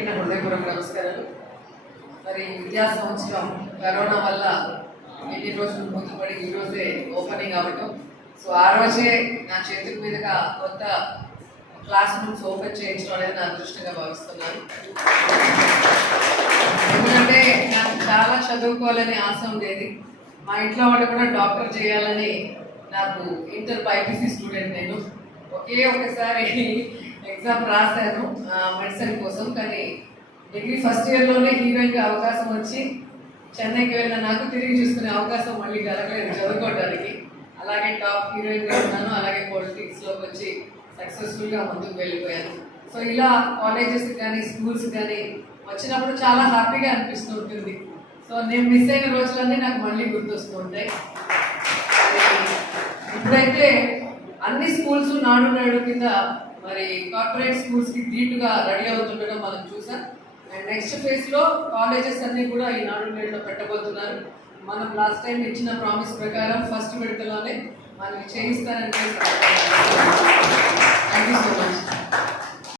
అందరికీ నా హృదయపూర్వక నమస్కారాలు. మరి విద్యా సంవత్సరం కరోనా వల్ల ఎన్ని రోజులు మూతపడి ఈ రోజే ఓపెనింగ్ అవ్వటం, సో ఆ రోజే నా చేతుల మీదుగా కొత్త క్లాస్ రూమ్స్ ఓపెన్ చేయించడం అనేది నా అదృష్టంగా భావిస్తున్నాను. ఎందుకంటే నాకు చాలా చదువుకోవాలని ఆశ ఉండేది. మా ఇంట్లో వాళ్ళు కూడా డాక్టర్ చేయాలని, నాకు ఇంటర్ బైపీసీ స్టూడెంట్ నేను. ఒకసారి ఎగ్జామ్ రాశాను మెడిసిన్ కోసం, కానీ డిగ్రీ ఫస్ట్ ఇయర్లోనే హీరోయిన్గా అవకాశం వచ్చి చెన్నైకి వెళ్ళిన నాకు తిరిగి చూసుకునే అవకాశం మళ్ళీ కలగలేదు చదువుకోవడానికి. అలాగే టాప్ హీరోయిన్గా ఉన్నాను, అలాగే పాలిటిక్స్లోకి వచ్చి సక్సెస్ఫుల్గా ముందుకు వెళ్ళిపోయాను. సో ఇలా కాలేజెస్ కానీ స్కూల్స్ కానీ వచ్చినప్పుడు చాలా హ్యాపీగా అనిపిస్తూ ఉంటుంది. సో నేను మిస్ అయిన రోజులన్నీ నాకు మళ్ళీ గుర్తొస్తూ ఉంటాయి. ఇప్పుడైతే అన్ని స్కూల్స్ నాడు నేడు కింద మరి కార్పొరేట్ స్కూల్స్కి ధీటుగా రెడీ అవుతుండడం మనం చూసాం. అండ్ నెక్స్ట్ ఫేజ్లో కాలేజెస్ అన్నీ కూడా ఈ నాడు నేడులో పెట్టబోతున్నారు. మనం లాస్ట్ టైం ఇచ్చిన ప్రామిస్ ప్రకారం ఫస్ట్ విడతలోనే మనకి చేయిస్తారని